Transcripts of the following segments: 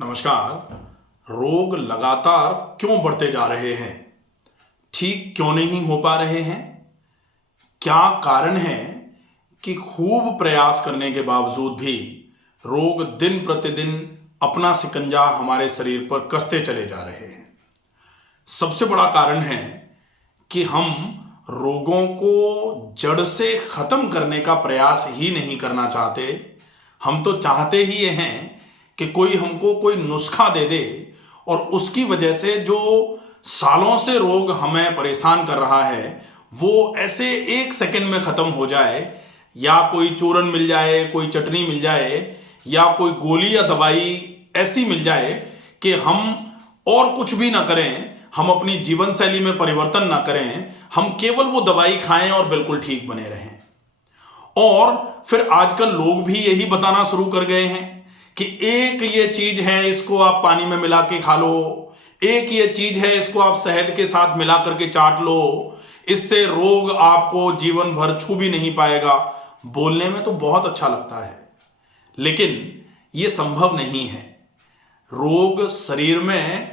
नमस्कार। रोग लगातार क्यों बढ़ते जा रहे हैं? ठीक क्यों नहीं हो पा रहे हैं? क्या कारण है कि खूब प्रयास करने के बावजूद भी रोग दिन प्रतिदिन अपना शिकंजा हमारे शरीर पर कसते चले जा रहे हैं? सबसे बड़ा कारण है कि हम रोगों को जड़ से खत्म करने का प्रयास ही नहीं करना चाहते। हम तो चाहते ही ये हैं कि कोई हमको कोई नुस्खा दे दे और उसकी वजह से जो सालों से रोग हमें परेशान कर रहा है वो ऐसे एक सेकंड में खत्म हो जाए, या कोई चूरन मिल जाए, कोई चटनी मिल जाए, या कोई गोली या दवाई ऐसी मिल जाए कि हम और कुछ भी ना करें, हम अपनी जीवन शैली में परिवर्तन ना करें, हम केवल वो दवाई खाएं और बिल्कुल ठीक बने रहें। और फिर आजकल लोग भी यही बताना शुरू कर गए हैं कि एक ये चीज है, इसको आप पानी में मिला के खा लो, एक ये चीज है, इसको आप शहद के साथ मिला करके चाट लो, इससे रोग आपको जीवन भर छू भी नहीं पाएगा। बोलने में तो बहुत अच्छा लगता है, लेकिन ये संभव नहीं है। रोग शरीर में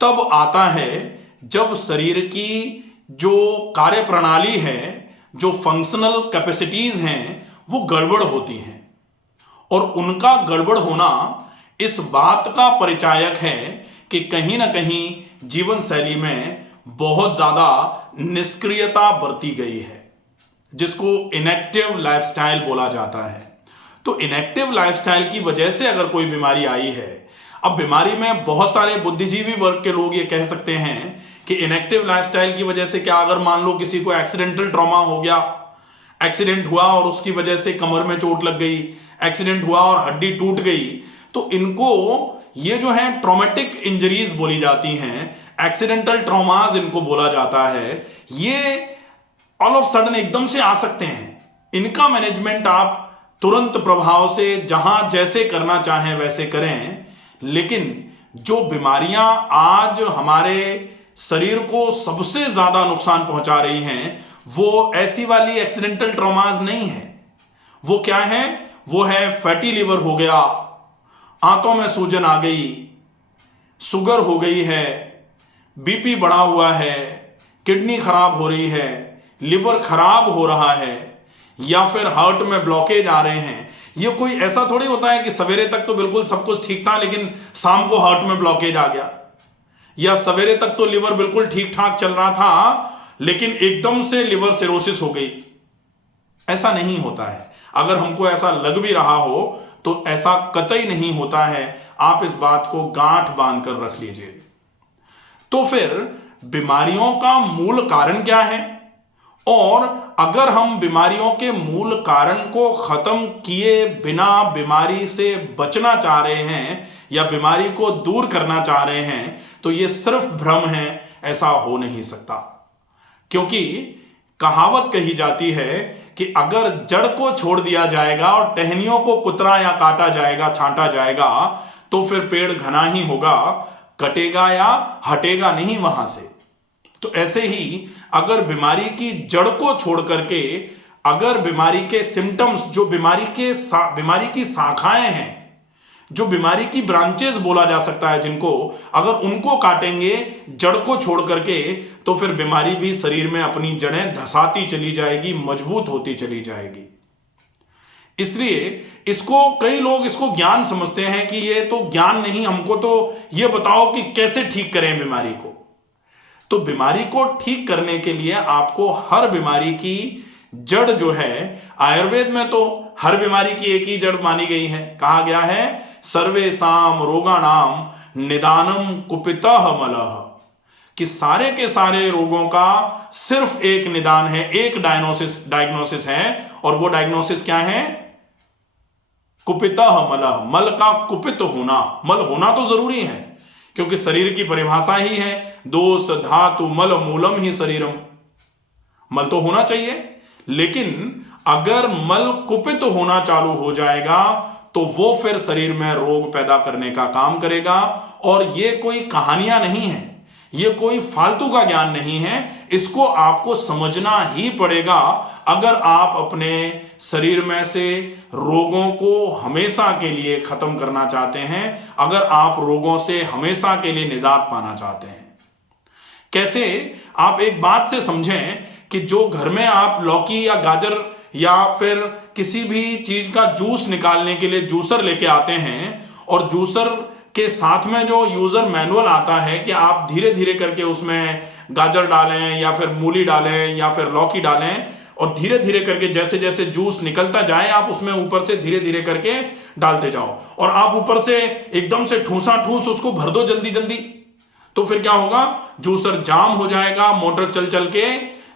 तब आता है जब शरीर की जो कार्य प्रणाली है, जो फंक्शनल कैपेसिटीज हैं, वो गड़बड़ होती हैं। और उनका गड़बड़ होना इस बात का परिचायक है कि कहीं ना कहीं जीवन शैली में बहुत ज्यादा निष्क्रियता बरती गई है, जिसको इनएक्टिव लाइफस्टाइल बोला जाता है। तो इनएक्टिव लाइफस्टाइल की वजह से अगर कोई बीमारी आई है, अब बीमारी में बहुत सारे बुद्धिजीवी वर्ग के लोग ये कह सकते हैं कि इनएक्टिव लाइफस्टाइल की वजह से क्या, अगर मान लो किसी को एक्सीडेंटल ट्रॉमा हो गया, एक्सीडेंट हुआ और उसकी वजह से कमर में चोट लग गई, एक्सीडेंट हुआ और हड्डी टूट गई, तो इनको ये जो है ट्रॉमेटिक इंजरीज बोली जाती हैं, एक्सीडेंटल ट्रॉमाज इनको बोला जाता है। ये ऑल ऑफ सडन एकदम से आ सकते हैं। इनका मैनेजमेंट आप तुरंत प्रभाव से जहां जैसे करना चाहें वैसे करें, लेकिन जो बीमारियां आज हमारे शरीर को सबसे ज्यादा नुकसान पहुंचा रही हैं वो ऐसी वाली एक्सीडेंटल ट्रॉमाज नहीं है। वो क्या है? वो है फैटी लिवर हो गया, आंतों में सूजन आ गई, शुगर हो गई है, बीपी बढ़ा हुआ है, किडनी खराब हो रही है, लिवर खराब हो रहा है, या फिर हार्ट में ब्लॉकेज आ रहे हैं। ये कोई ऐसा थोड़ी होता है कि सवेरे तक तो बिल्कुल सब कुछ ठीक था लेकिन शाम को हार्ट में ब्लॉकेज आ गया, या सवेरे तक तो लिवर बिल्कुल ठीक ठाक चल रहा था लेकिन एकदम से लिवर सिरोसिस हो गई। ऐसा नहीं होता है। अगर हमको ऐसा लग भी रहा हो तो ऐसा कतई नहीं होता है। आप इस बात को गांठ बांध कर रख लीजिए। तो फिर बीमारियों का मूल कारण क्या है? और अगर हम बीमारियों के मूल कारण को खत्म किए बिना बीमारी से बचना चाह रहे हैं या बीमारी को दूर करना चाह रहे हैं तो ये सिर्फ भ्रम है, ऐसा हो नहीं सकता। क्योंकि कहावत कही जाती है कि अगर जड़ को छोड़ दिया जाएगा और टहनियों को कुतरा या काटा जाएगा, छांटा जाएगा, तो फिर पेड़ घना ही होगा, कटेगा या हटेगा नहीं वहां से। तो ऐसे ही अगर बीमारी की जड़ को छोड़ करके, अगर बीमारी के सिम्टम्स, जो बीमारी की शाखाएं हैं, जो बीमारी की ब्रांचेस बोला जा सकता है जिनको, अगर उनको काटेंगे जड़ को छोड़ करके, तो फिर बीमारी भी शरीर में अपनी जड़ें धसाती चली जाएगी, मजबूत होती चली जाएगी। इसलिए इसको कई लोग इसको ज्ञान समझते हैं कि ये तो ज्ञान नहीं, हमको तो ये बताओ कि कैसे ठीक करें बीमारी को। तो बीमारी को ठीक करने के लिए आपको हर बीमारी की जड़ जो है, आयुर्वेद में तो हर बीमारी की एक ही जड़ मानी गई है। कहा गया है सर्वेषां रोगाणां निदानम कुपितः मलः, कि सारे के सारे रोगों का सिर्फ एक निदान है, एक डायग्नोसिस है। और वो डायग्नोसिस क्या है? कुपितः मलः, मल का कुपित होना। मल होना तो जरूरी है क्योंकि शरीर की परिभाषा ही है दोष धातु मल मूलम ही शरीरम। मल तो होना चाहिए, लेकिन अगर मल कुपित होना चालू हो जाएगा तो वो फिर शरीर में रोग पैदा करने का काम करेगा। और ये कोई कहानियां नहीं है, ये कोई फालतू का ज्ञान नहीं है, इसको आपको समझना ही पड़ेगा अगर आप अपने शरीर में से रोगों को हमेशा के लिए खत्म करना चाहते हैं, अगर आप रोगों से हमेशा के लिए निजात पाना चाहते हैं। कैसे? आप एक बात से समझें कि जो घर में आप लौकी या गाजर या फिर किसी भी चीज का जूस निकालने के लिए जूसर लेके आते हैं, और जूसर के साथ में जो यूजर मैनुअल आता है कि आप धीरे धीरे करके उसमें गाजर डालें या फिर मूली डालें या फिर लौकी डालें, और धीरे धीरे करके जैसे जैसे जूस निकलता जाए आप उसमें ऊपर से धीरे धीरे करके डालते जाओ, और आप ऊपर से एकदम से ठूसा ठूस उसको भर दो जल्दी जल्दी, तो फिर क्या होगा? जूसर जाम हो जाएगा, मोटर चल चल के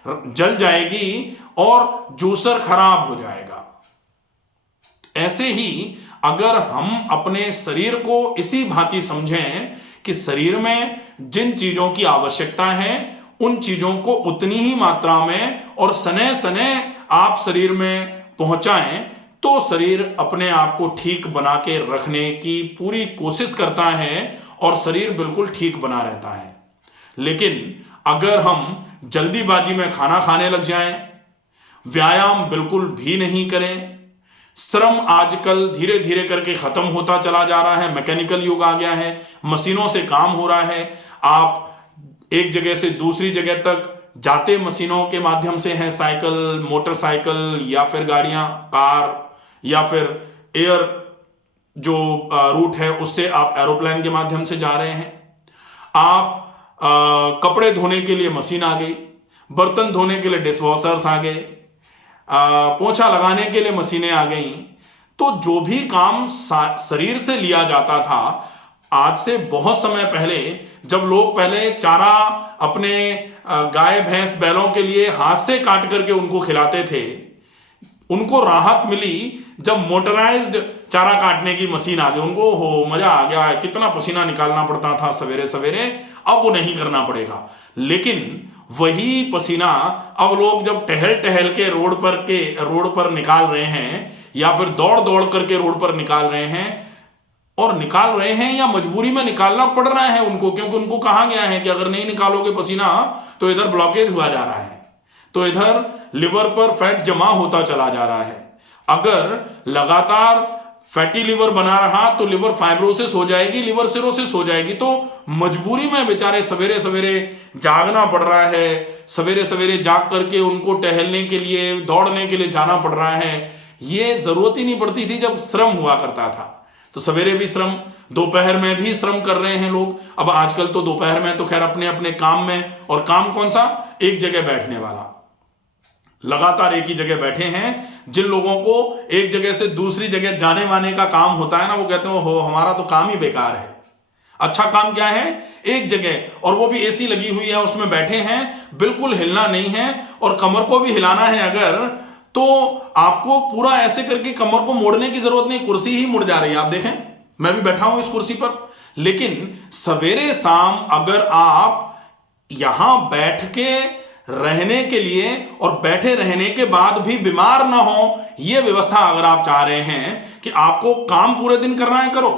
जल जाएगी और जूसर खराब हो जाएगा। ऐसे ही अगर हम अपने शरीर को इसी भांति समझें कि शरीर में जिन चीजों की आवश्यकता है उन चीजों को उतनी ही मात्रा में और सने सने आप शरीर में पहुंचाएं, तो शरीर अपने आप को ठीक बना के रखने की पूरी कोशिश करता है और शरीर बिल्कुल ठीक बना रहता है। लेकिन अगर हम जल्दीबाजी में खाना खाने लग जाएं, व्यायाम बिल्कुल भी नहीं करें, श्रम आजकल धीरे धीरे करके खत्म होता चला जा रहा है, मैकेनिकल युग आ गया है, मशीनों से काम हो रहा है, आप एक जगह से दूसरी जगह तक जाते मशीनों के माध्यम से हैं, साइकिल, मोटरसाइकिल या फिर गाड़ियां, कार, या फिर एयर जो रूट है उससे आप एरोप्लेन के माध्यम से जा रहे हैं। आप कपड़े धोने के लिए मशीन आ गई, बर्तन धोने के लिए डिशवॉशर्स आ गए, पोछा लगाने के लिए मशीनें आ गई। तो जो भी काम शरीर से लिया जाता था, आज से बहुत समय पहले जब लोग पहले चारा अपने गाय भैंस बैलों के लिए हाथ से काट करके उनको खिलाते थे, उनको राहत मिली जब मोटराइज्ड चारा काटने की मशीन आ गई। उनको हो मजा आ गया, कितना पसीना निकालना पड़ता था सवेरे सवेरे, अब वो नहीं करना पड़ेगा। लेकिन वही पसीना अब लोग जब टहल टहल के रोड पर निकाल रहे हैं, या फिर दौड़ दौड़ करके रोड पर निकाल रहे हैं, और निकाल रहे हैं या मजबूरी में निकालना पड़ रहा है उनको, क्योंकि उनको कहा गया है कि अगर नहीं निकालोगे पसीना तो इधर ब्लॉकेज हुआ जा रहा है, तो इधर लिवर पर फैट जमा होता चला जा रहा है। अगर लगातार फैटी लिवर बना रहा तो लिवर फाइब्रोसिस हो जाएगी, लिवर सिरोसिस हो जाएगी। तो मजबूरी में बेचारे सवेरे सवेरे जागना पड़ रहा है, सवेरे सवेरे जाग करके उनको टहलने के लिए, दौड़ने के लिए जाना पड़ रहा है। ये जरूरत ही नहीं पड़ती थी जब श्रम हुआ करता था। तो सवेरे भी श्रम, दोपहर में भी श्रम कर रहे हैं लोग। अब आजकल तो दोपहर में तो खैर अपने अपने काम में, और काम कौन सा? एक जगह बैठने वाला, लगातार एक ही जगह बैठे हैं। जिन लोगों को एक जगह से दूसरी जगह जाने वाने का काम होता है ना, वो कहते हैं हो हमारा तो काम ही बेकार है। अच्छा काम क्या है? एक जगह, और वो भी एसी लगी हुई है, उसमें बैठे हैं, बिल्कुल हिलना नहीं है, और कमर को भी हिलाना है अगर, तो आपको पूरा ऐसे करके कमर को मोड़ने की जरूरत नहीं, कुर्सी ही मुड़ जा रही है। आप देखें, मैं भी बैठा हूं इस कुर्सी पर। लेकिन सवेरे शाम अगर आप यहां बैठ के रहने के लिए और बैठे रहने के बाद भी बीमार ना हो, यह व्यवस्था अगर आप चाह रहे हैं कि आपको काम पूरे दिन करना है, करो।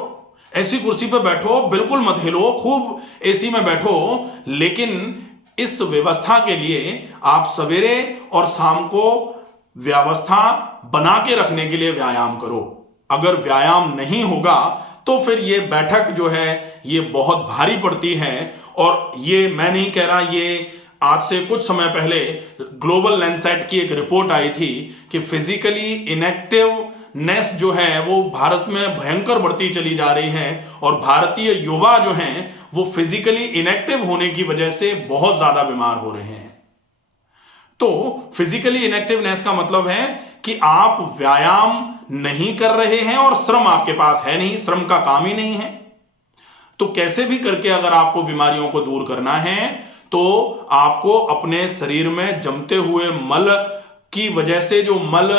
ऐसी कुर्सी पर बैठो, बिल्कुल मत हिलो, खूब एसी में बैठो, लेकिन इस व्यवस्था के लिए आप सवेरे और शाम को व्यवस्था बना के रखने के लिए व्यायाम करो। अगर व्यायाम नहीं होगा तो फिर ये बैठक जो है ये बहुत भारी पड़ती है। और ये मैं नहीं कह रहा, ये आज से कुछ समय पहले ग्लोबल लैंडसेट की एक रिपोर्ट आई थी कि फिजिकली इनएक्टिवनेस जो है वो भारत में भयंकर बढ़ती चली जा रही है, और भारतीय युवा जो हैं वो फिजिकली इनएक्टिव होने की वजह से बहुत ज्यादा बीमार हो रहे हैं। तो फिजिकली इनएक्टिवनेस का मतलब है कि आप व्यायाम नहीं कर रहे हैं और श्रम आपके पास है नहीं, श्रम का काम ही नहीं है। तो कैसे भी करके अगर आपको बीमारियों को दूर करना है तो आपको अपने शरीर में जमते हुए मल की वजह से जो मल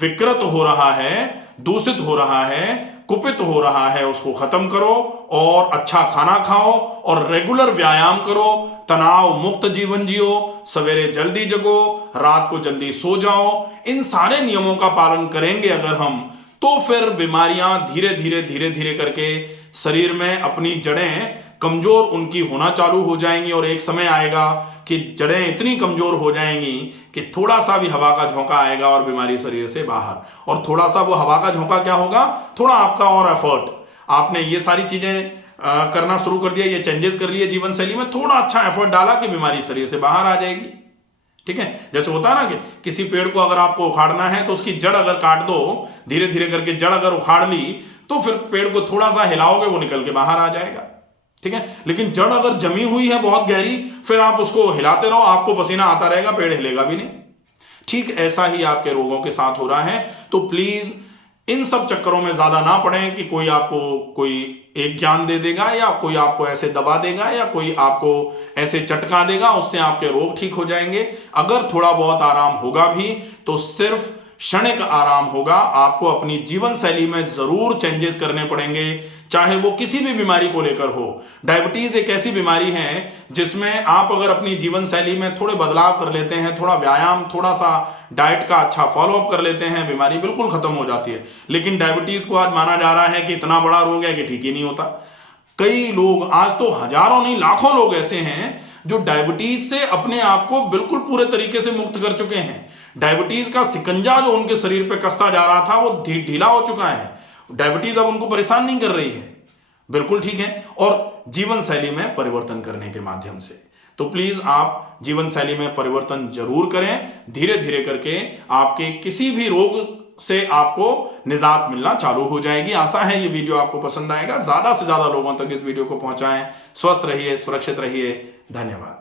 विकृत हो रहा है, दूषित हो रहा है, कुपित हो रहा है, उसको खत्म करो और अच्छा खाना खाओ और रेगुलर व्यायाम करो, तनाव मुक्त जीवन जियो, सवेरे जल्दी जगो, रात को जल्दी सो जाओ। इन सारे नियमों का पालन करेंगे अगर हम, तो फिर बीमारियां धीरे धीरे करके शरीर में अपनी जड़ें कमजोर उनकी होना चालू हो जाएंगी और एक समय आएगा कि जड़ें इतनी कमजोर हो जाएंगी कि थोड़ा सा भी हवा का झोंका आएगा और बीमारी शरीर से बाहर। और थोड़ा सा वो हवा का झोंका क्या होगा, थोड़ा आपका और एफर्ट, आपने ये सारी चीजें करना शुरू कर दिया, ये चेंजेस कर लिए जीवन शैली में, थोड़ा अच्छा एफर्ट डाला कि बीमारी शरीर से बाहर आ जाएगी। ठीक है, जैसे होता है ना कि किसी पेड़ को अगर आपको उखाड़ना है तो उसकी जड़ अगर काट दो, धीरे धीरे करके जड़ अगर उखाड़ ली तो फिर पेड़ को थोड़ा सा हिलाओगे वो निकल के बाहर आ जाएगा। ठीक है, लेकिन जड़ अगर जमी हुई है बहुत गहरी, फिर आप उसको हिलाते रहो, आपको पसीना आता रहेगा, पेड़ हिलेगा भी नहीं। ठीक ऐसा ही आपके रोगों के साथ हो रहा है। तो प्लीज इन सब चक्करों में ज्यादा ना पड़ें कि कोई आपको कोई एक ज्ञान दे देगा या कोई आपको ऐसे दबा देगा या कोई आपको ऐसे चटका देगा, उससे आपके रोग ठीक हो जाएंगे। अगर थोड़ा बहुत आराम होगा भी तो सिर्फ क्षणिक आराम होगा। आपको अपनी जीवन शैली में जरूर चेंजेस करने पड़ेंगे, चाहे वो किसी भी बीमारी को लेकर हो। डायबिटीज एक ऐसी बीमारी है जिसमें आप अगर अपनी जीवन शैली में थोड़े बदलाव कर लेते हैं, थोड़ा व्यायाम, थोड़ा सा डाइट का अच्छा फॉलोअप कर लेते हैं, बीमारी बिल्कुल खत्म हो जाती है। लेकिन डायबिटीज को आज माना जा रहा है कि इतना बड़ा रोग है कि ठीक ही नहीं होता। कई लोग, आज तो हजारों नहीं लाखों लोग ऐसे हैं जो डायबिटीज से अपने आप को बिल्कुल पूरे तरीके से मुक्त कर चुके हैं। डायबिटीज का सिकंजा जो उनके शरीर पे कसता जा रहा था वो ढीला हो चुका है। डायबिटीज अब उनको परेशान नहीं कर रही है, बिल्कुल ठीक है, और जीवन शैली में परिवर्तन करने के माध्यम से। तो प्लीज आप जीवन शैली में परिवर्तन जरूर करें, धीरे धीरे करके आपके किसी भी रोग से आपको निजात मिलना चालू हो जाएगी। आशा है ये वीडियो आपको पसंद आएगा। ज्यादा से ज्यादा लोगों तक इस वीडियो को पहुंचाएं। स्वस्थ रहिए, सुरक्षित रहिए। धन्यवाद।